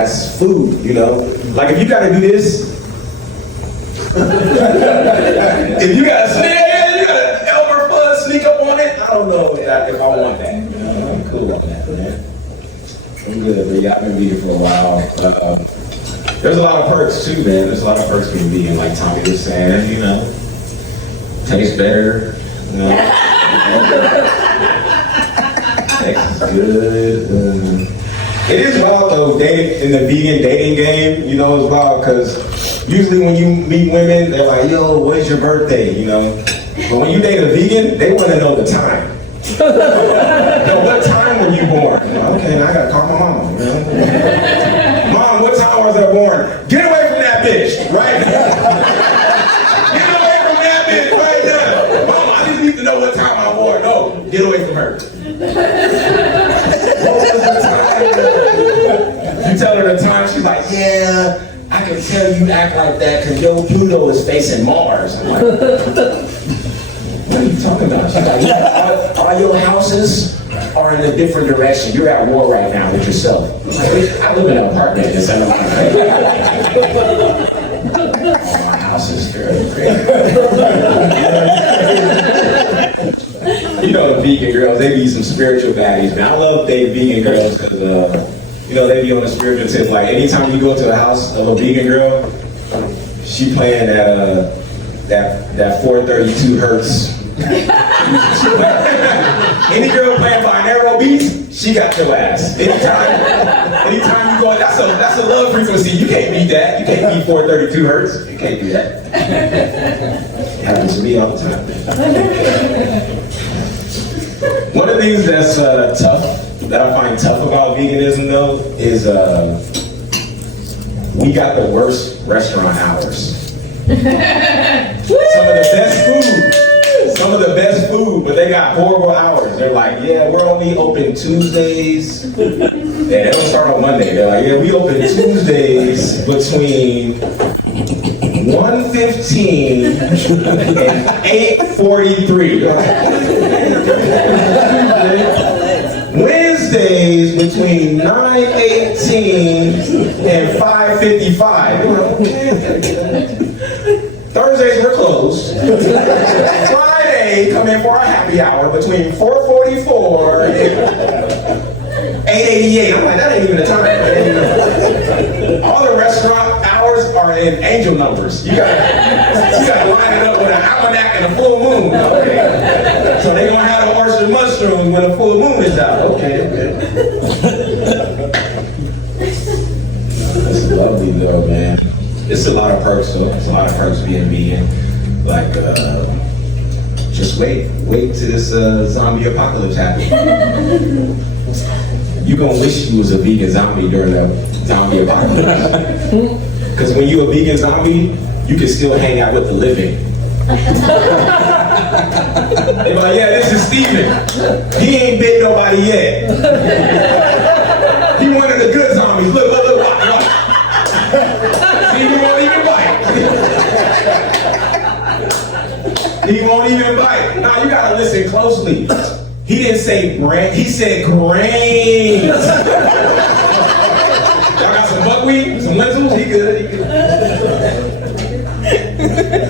That's food, you know? Like if you gotta do this, if you gotta Elmer Fudd sneak up on it, I don't know if I want that. I'm cool on that, man. I'm good, but yeah, I've been vegan for a while. There's a lot of perks too, man. There's a lot of perks being vegan, like Tommy was saying, you know. Tastes better, you know. Tastes good. It is wild though, in the vegan dating game, you know, it's wild because usually when you meet women, they're like, yo, when's your birthday, you know? But when you date a vegan, they want to know the time. Yo, what time were you born? Okay, now I gotta call my mama, man. Mom, what time was I born? Get away from that bitch, right now. Get away from that bitch right now. Mom, I just need to know what time I'm born. No, get away from her. What was the time? You tell her the time, she's like, yeah, I can tell you act like that because your Pluto is facing Mars. I'm like, what are you talking about? She's like, yeah, all your houses are in a different direction. You're at war right now with yourself. I live in an apartment in Santa Monica. My house is fairly great. You know, the vegan girls, they be some spiritual baddies, man. I love dating vegan girls because, you know, they be on the spiritual tip. Like, anytime you go to the house of a vegan girl, she playing that 432 hertz. Any girl playing binaural beats, she got your ass. Anytime you go, that's a love frequency. You can't beat that. You can't beat 432 hertz. You can't do that. It happens to me all the time. One of the things that's tough, that I find tough about veganism though, is we got the worst restaurant hours. Some of the best food, but they got horrible hours. They're like, yeah, we're only open Tuesdays. And they don't start on Monday. They're like, yeah, we open Tuesdays between 1:15 and 8:43. Wednesdays between 9:18 and 5:55. Thursdays we're closed. Friday come in for a happy hour between 4:44 and 8:88. I'm like, that ain't even the time. All the restaurant hours are in angel numbers. You gotta line it up with an almanac and a full moon. Okay. So they gonna have the oyster mushrooms when the full moon is out. Okay. It's lovely though, man. It's a lot of perks though. It's a lot of perks being vegan. Like, just wait till this zombie apocalypse happens. You gonna wish you was a vegan zombie during the zombie apocalypse. Because when you a vegan zombie, you can still hang out with the living. They like, yeah, this is Steven. He ain't bit nobody yet. He one of the good zombies. Look, watch. He won't even bite. He won't even bite. Now you gotta listen closely. He didn't say brain, he said grains. Y'all got some buckwheat, some lentils? He good.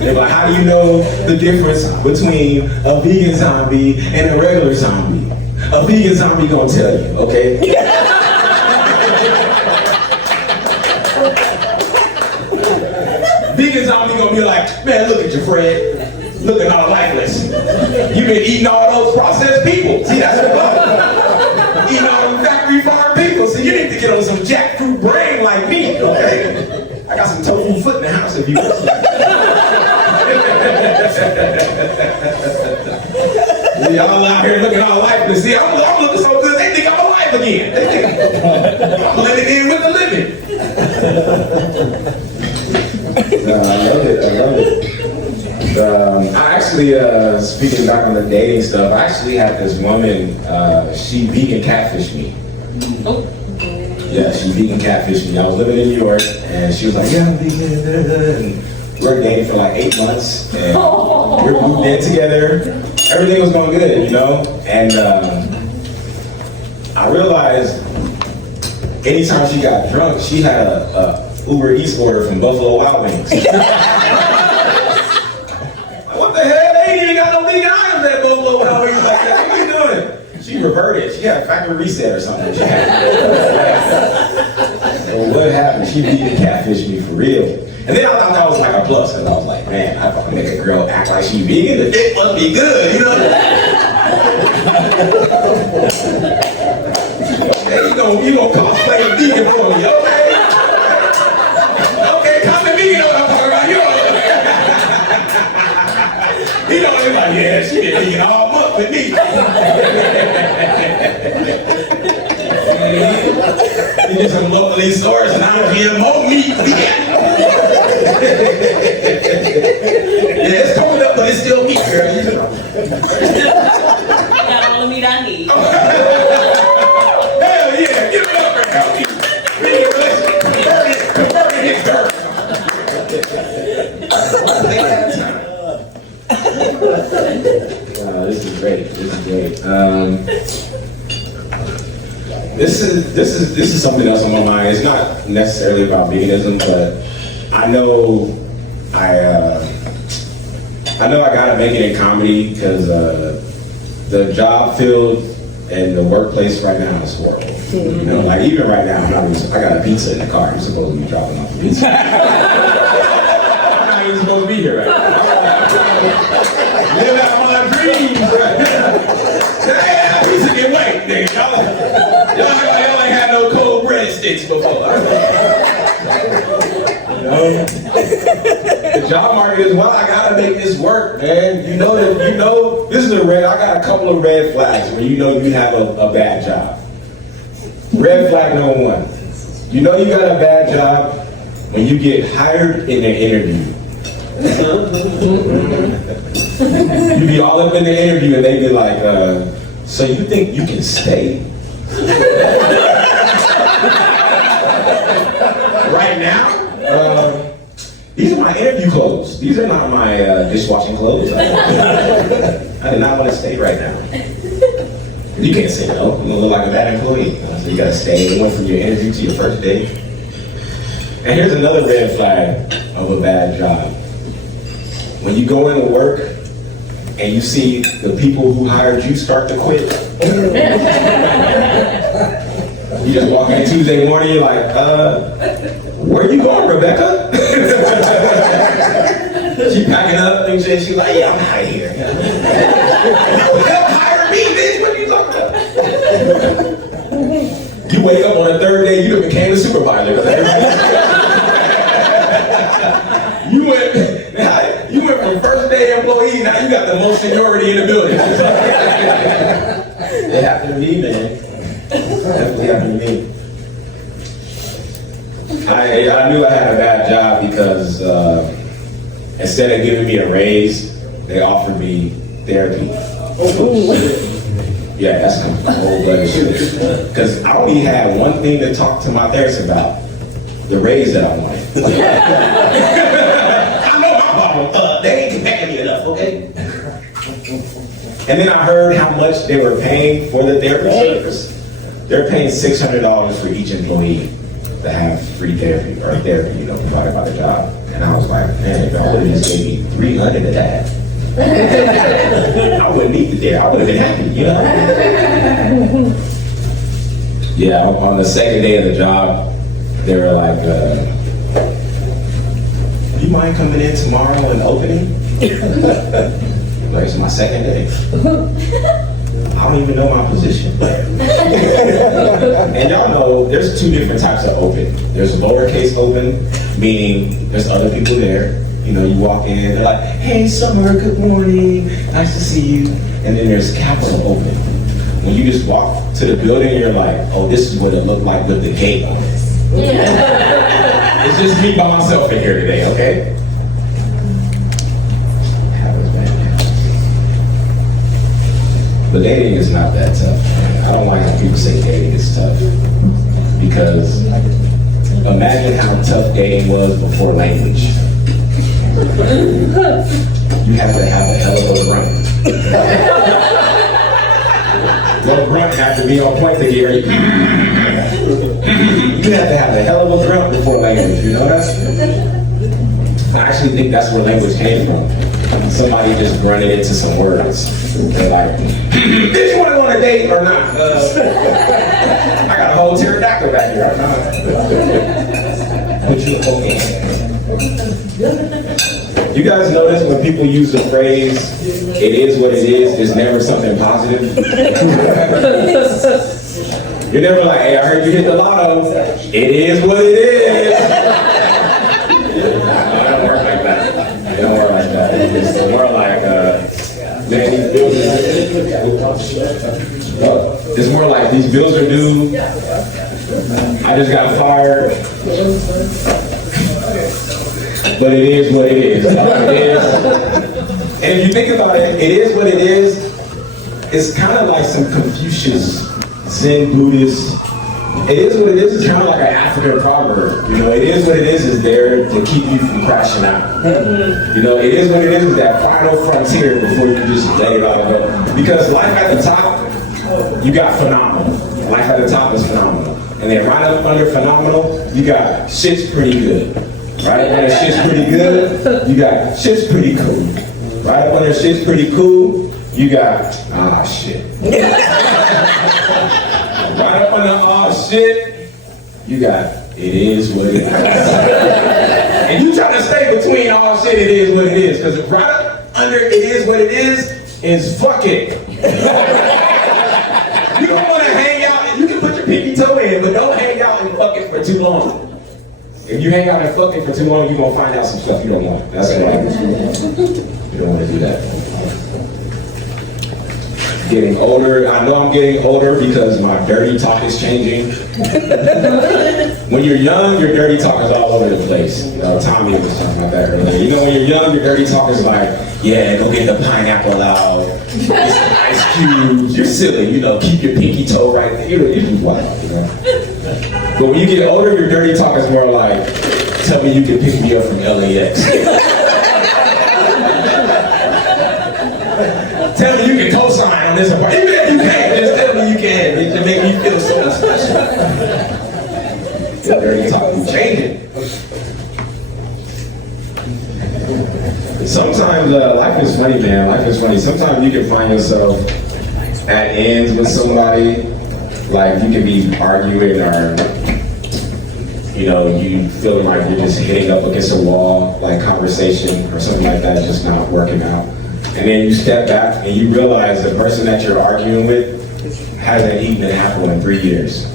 They're like, how do you know the difference between a vegan zombie and a regular zombie? A vegan zombie gonna tell you, okay? Vegan zombie gonna be like, man, look at you, Fred. Looking all lifeless. You've been eating all those processed people. See, that's the problem. Eating all them factory farm people. So you need to get on some jackfruit brain like me, okay? I got some tofu foot in the house if you want. Y'all out here looking all lifeless. See, I'm looking so good, they think I'm alive again. They think I'm blending in with the living. I love it. I actually, speaking back on the dating stuff, I actually had this woman, she vegan catfished me. Yeah, she vegan catfished me. I was living in New York, and she was like, yeah, I'm vegan, and we were dating for like 8 months, and we moved in together. Everything was going good, you know? And I realized anytime she got drunk, she had a Uber Eats order from Buffalo Wild Wings. What the hell? They ain't even got no vegan items at Buffalo Wild Wings like that. What are you doing? She reverted. She had a factory reset or something. She had so what happened? She vegan catfished me for real. And then I thought that was like a plus, because I was like, man, I fucking make a girl act like she vegan, the dick must be good, you know? Okay, you gonna cosplay vegan for me, okay? Okay, come to me, you know what I'm talking about, you know what he know, he's like, yeah, she been vegan all month with me. You get some locally sourced, non-GMO meat, yeah, it's coming up, but it's still meat, girl. You know. I got all the meat I need. Hell yeah, give it up for healthy. Converting his dirt. This is great. This is great. This is something else on my mind. It's not necessarily about veganism, but I know I gotta make it in comedy because the job field and the workplace right now is horrible. You know, like even right now, I got a pizza in the car. I'm supposed to be dropping off the pizza. I'm not even supposed to be here right now. Live out my dreams right now. Hey, that pizza can wait, nigga. Y'all ain't had no cold breadsticks before. You know? The job market is, well, I gotta make this work, man. You know, this is I got a couple of red flags when you know you have a bad job. Red flag number one. You know you got a bad job when you get hired in an interview. You be all up in the interview and they be like, so you think you can stay? Right now? These are my interview clothes. These are not my dishwashing clothes. I do not want to stay right now. You can't say no. You're going to look like a bad employee. So you got to stay. You went from your interview to your first day. And here's another red flag of a bad job. When you go into work and you see the people who hired you start to quit. You just walk in Tuesday morning, you're like, where you going, Rebecca? She packing up and shit. She's like, yeah, I'm out of here. Help hire me, bitch. What are you talking about? You wake up on the third day, you became a supervisor. You went from first day employee, now you got the most seniority in the building. It happened to me, man. Definitely happened to me. I knew I had a bad job because instead of giving me a raise, they offered me therapy. Yeah, that's a whole other shit. Because I only had one thing to talk to my therapist about: the raise that I wanted. I know my problem. They ain't paying me enough, okay? And then I heard how much they were paying for the therapy service. They're paying $600 for each employee to have free therapy, or therapy, you know, provided by the job. And I was like, man, if y'all would have just gave me 300 of that, I wouldn't need the therapy. I would have been happy, you know? Yeah, on the second day of the job, they were like, do you mind coming in tomorrow and opening? Like, it's my second day. I don't even know my position. And y'all know there's two different types of open. There's lowercase open, meaning there's other people there. You know, you walk in, they're like, hey, Summer, good morning, nice to see you. And then there's capital open. When you just walk to the building, you're like, oh, this is what it looked like with the gate on it. It's just me by myself in here today, okay? But dating is not that tough. I don't like when people say dating is tough. Because imagine how tough dating was before language. You have to have a hell of a brain. Your grunt have to be on point to get ready. You have to have a hell of a grunt before language, you know that? I actually think that's where language came from. Somebody just grunted into some words. They're like, bitch, wanna go on a date or not? I got a whole pterodactyl back here. You guys notice when people use the phrase, it is what it is, it's never something positive? You're never like, hey, I heard you hit the lotto. It is what it is. No, it don't work like that. It don't work like that. It's more like, man, these bills are, it's more like these bills are due. I just got fired. But it is what it is. It is. And if you think about it, it is what it is. It's kind of like some Confucius, Zen Buddhist. It is what it is kind of like an African proverb. You know, it is what it is there to keep you from crashing out. You know, it is what it is that final frontier before you just let it all go. Because life at the top, you got phenomenal. Life at the top is phenomenal. And then right up under phenomenal, you got shit's pretty good. Right up under shit's pretty good, you got shit's pretty cool. Right up under shit's pretty cool, you got shit. Right up under shit, you got it is what it is. And you try to stay between all shit, it is what it is. Because right up under it is what it is fuck it. You don't want to hang out, and you can put your pinky toe in, but don't hang out and fuck it for too long. If you hang out and fuck it for too long, you're going to find out some stuff you don't want. That's why you don't want to do that. Getting older. I know I'm getting older because my dirty talk is changing. When you're young, your dirty talk is all over the place. Tommy was talking about that earlier. You know, when you're young, your dirty talk is like, yeah, go get the pineapple out, get some ice cubes. You're silly, you know, keep your pinky toe right there. You're just wild, you know. But when you get older, your dirty talk is more like, tell me you can pick me up from LAX. Tell me you can co-sign on this apartment. Even if you can't, just tell me you can. It can make me feel so special. Your dirty talk is changing. Sometimes life is funny, man. Life is funny. Sometimes you can find yourself at ends with somebody. Like you can be arguing or, you know, you feeling like you're just hitting up against a wall, like conversation or something like that, just not working out. And then you step back and you realize the person that you're arguing with hasn't eaten an apple in 3 years.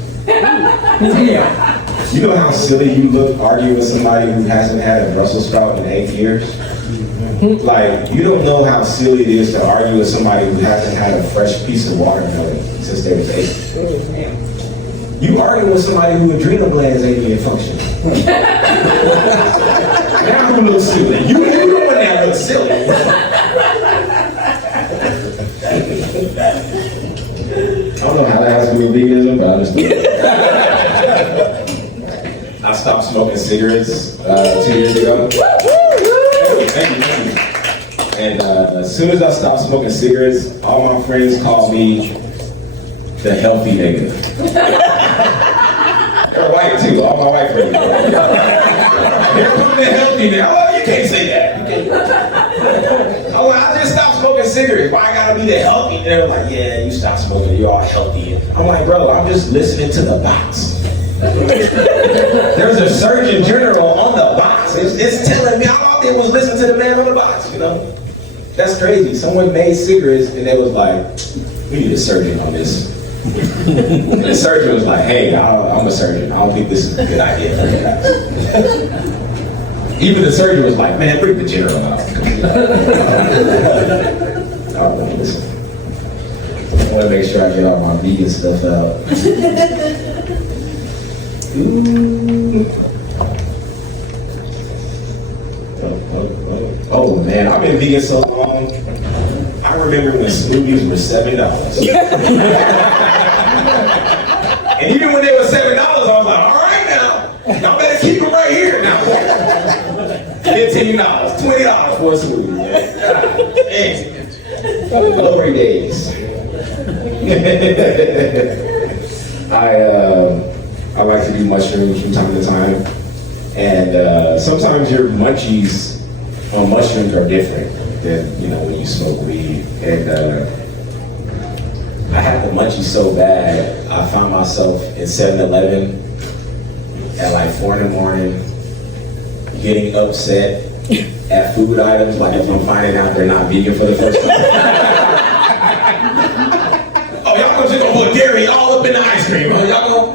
You know how silly you look arguing with somebody who hasn't had a Brussels sprout in 8 years? Like, you don't know how silly it is to argue with somebody who hasn't had a fresh piece of watermelon since they was 8. You arguing with somebody whose adrenal glands ain't even functioning. Now who looks silly? You the one that looks silly. I don't know how that has to do with veganism, but I understand. I stopped smoking cigarettes 2 years ago. Thank you. And as soon as I stopped smoking cigarettes, all my friends called me the healthy nigga. They're white too, all my white friends. They're putting the healthy nigga. Oh, you can't say that. You can't. Oh, I just stopped smoking cigarettes. Why I gotta be the healthy? They're like, yeah, you stopped smoking, you're all healthy. I'm like, bro, I'm just listening to the box. There's a Surgeon General on the box. It's telling me, all I did was listen to the man on the box, you know? That's crazy. Someone made cigarettes and they was like, we need a surgeon on this. And the surgeon was like, hey, I'm a surgeon. I don't think this is a good idea for you guys. Even the surgeon was like, man, bring the general out. I don't know, listen. I want to make sure I get all my vegan stuff out. Oh man, I've been vegan so long. I remember when smoothies were $7. And even when they were $7, I was like, all right now, y'all better keep them right here now. $15, $20 for a smoothie, man. Glory days. I like to do mushrooms from time to time, and sometimes your munchies on mushrooms are different than when you smoke weed. And I had the munchies so bad, I found myself in 7-Eleven at like 4 in the morning, getting upset at food items, like if I'm finding out they're not vegan for the first time. Oh, y'all just gonna put dairy all up in the ice cream, huh? Y'all gonna...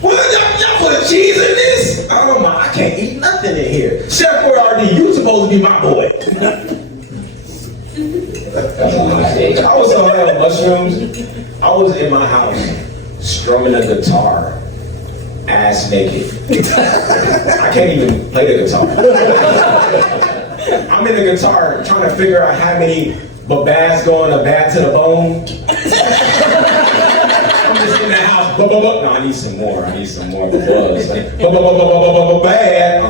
What? Y'all put cheese in this? Oh my, I can't eat nothing in here. Chef Boyardee, you supposed to be my boy. I was so high on mushrooms, I was in my house strumming a guitar, ass naked. I can't even play the guitar. I'm in the guitar trying to figure out how many babas go in a bad to the bone. I'm just in the house, no, I need some more babas. Like, bad.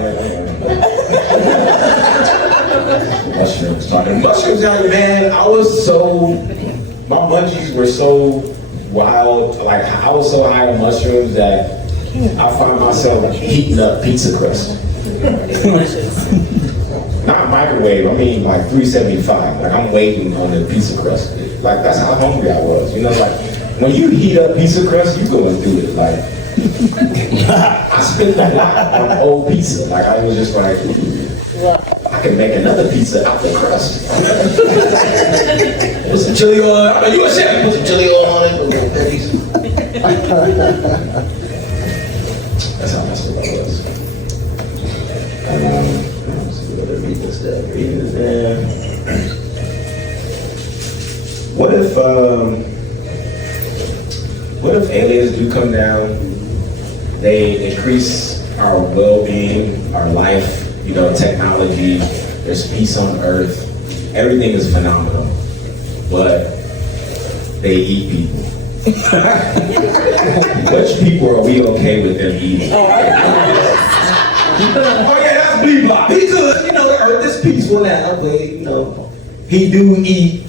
Mushrooms out, man. My munchies were so wild. Like, I was so high on mushrooms that I find myself heating up pizza crust. Not microwave, I mean like 375. Like, I'm waiting on the pizza crust. Like, that's how hungry I was. Like, when you heat up pizza crust, you go and do it. Like, I spent a lot on old pizza. Like, I was just like, I can make another pizza out the crust. Put some chili oil. I mean, you a chef. Put some chili oil on it. That's how messed up I was. Let's see what other people said. What if aliens do come down? They increase our well-being, our life. Technology, there's peace on earth, everything is phenomenal, but they eat people. Which people are we okay with them eating? Oh yeah, that's B-Block. He's the earth is peaceful now, but he do eat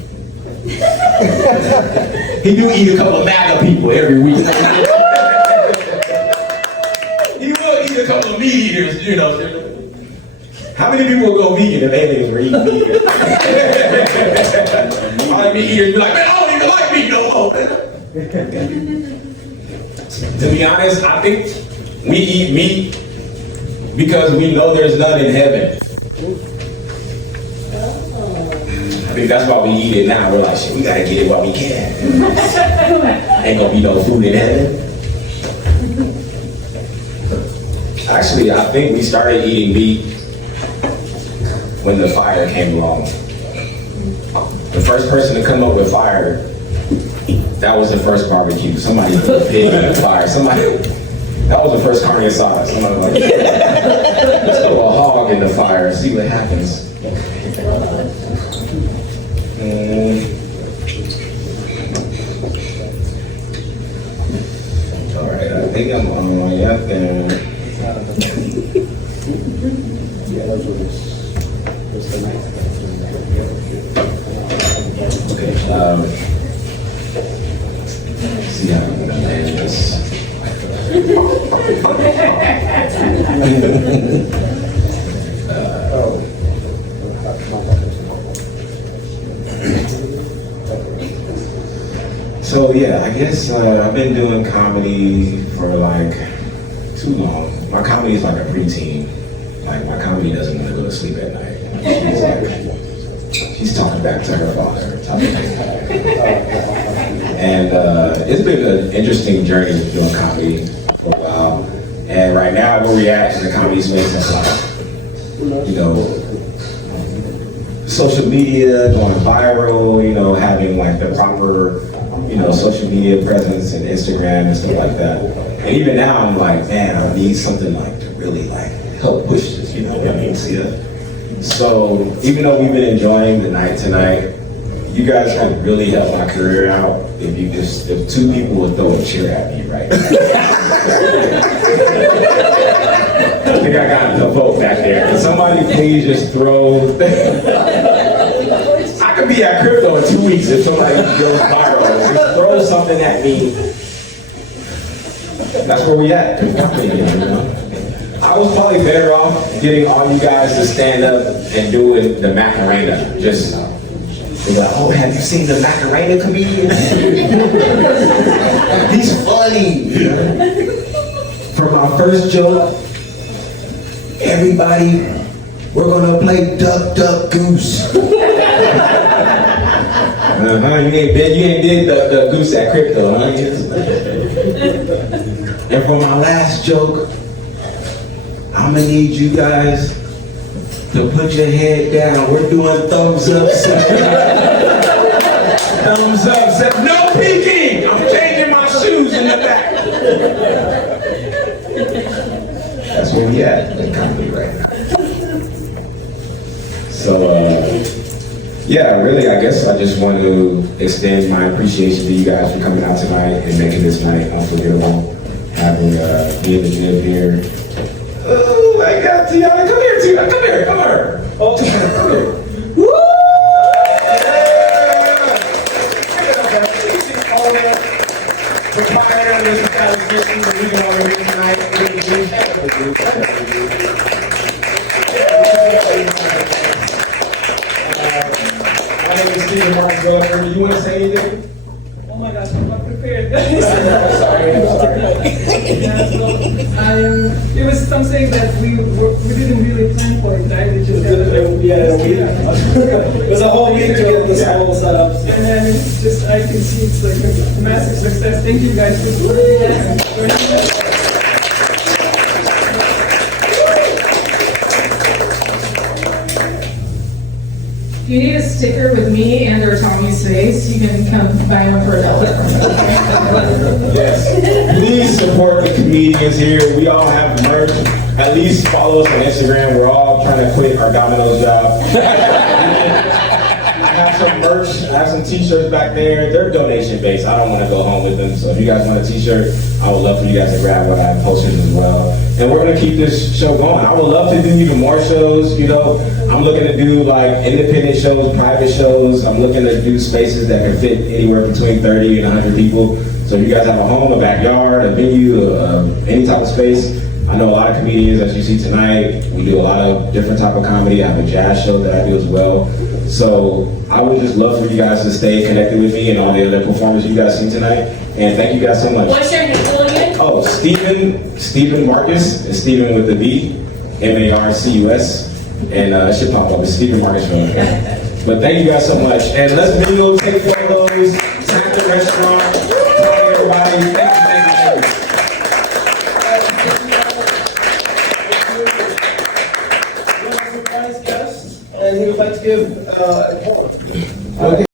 a couple of MAGA people every week. He will eat a couple of meat eaters, How many people will go vegan if aliens were eating vegan? All the meat eaters be like, man, I don't even like meat no more. To be honest, I think we eat meat because we know there's none in heaven. I think that's why we eat it now. We're like, shit, we gotta get it while we can. Ain't gonna be no food in heaven. Actually, I think we started eating meat when the fire came along. The first person to come up with fire, that was the first barbecue. Somebody put a pig in the fire. That was the first carne asada. Somebody was like, let's throw a hog in the fire and see what happens. All right, I think I'm on my way up there. Okay, see how I'm gonna manage this. So yeah, I guess I've been doing comedy for like too long. My comedy is like a preteen. Like, my comedy doesn't want to go to sleep at night. She's talking back to her father. And it's been an interesting journey doing comedy for a while. And right now, where we're at in the comedy space, it's like, social media going viral, having like the proper, social media presence and Instagram and stuff like that. And even now, I'm like, man, I need something like to really like help push this, So even though we've been enjoying the night tonight, you guys have really helped my career out. If two people would throw a chair at me right now. I think I got the vote back there. Can somebody please just throw? I could be at crypto in 2 weeks if somebody goes viral. Just throw something at me. That's where we at. You know? I was probably better off getting all you guys to stand up and doing the Macarena. Just be like, oh, have you seen the Macarena comedian? He's funny. For my first joke, everybody, we're gonna play Duck, Duck, Goose. You ain't did the Goose at crypto, huh? And for my last joke, I'm gonna need you guys to put your head down. We're doing thumbs up. Thumbs up. No peeking. I'm changing my shoes in the back. That's where we at in the company right now. So, yeah, really, I guess I just wanted to extend my appreciation to you guys for coming out tonight and making this night unforgettable. Having me and the gym here. Oh, I got Tiana. Come here, Tiana. Come here. Oh, Tiana, come here. Woo! My name is Stephen Martin Gillespie. You want to say anything? Oh my gosh, I'm not prepared. Sorry. Yeah, so, it was something that we didn't really plan for it, right? It just got It was a whole week to get this whole set up. and then it's just, I can see it's like a massive success. Thank you guys for doing that. If you need a sticker with me and or Tommy's face, you can come buy one for $1. Yes. Please support the comedians here. We all have merch. At least follow us on Instagram. We're all trying to quit our Domino's job. I have some merch. I have some t-shirts back there. They're donation based. I don't want to go home with them. So if you guys want a t-shirt, I would love for you guys to grab what I have posted as well. And we're going to keep this show going. I would love to do even more shows. You know, I'm looking to do like independent shows, private shows. I'm looking to do spaces that can fit anywhere between 30 and 100 people. So if you guys have a home, a backyard, a venue, any type of space, I know a lot of comedians, as you see tonight. We do a lot of different type of comedy. I have a jazz show that I do as well. So I would just love for you guys to stay connected with me and all the other performers you guys see tonight. And thank you guys so much. What's your handle again? Oh, Stephen Marcus. It's Stephen with the V, Marcus. And it should pop up. It's Stephen Marcus Show. But thank you guys so much. And let's bingo, take photos, tap the restaurant, tag everybody. Thank you. And he would like to give a poem. Okay.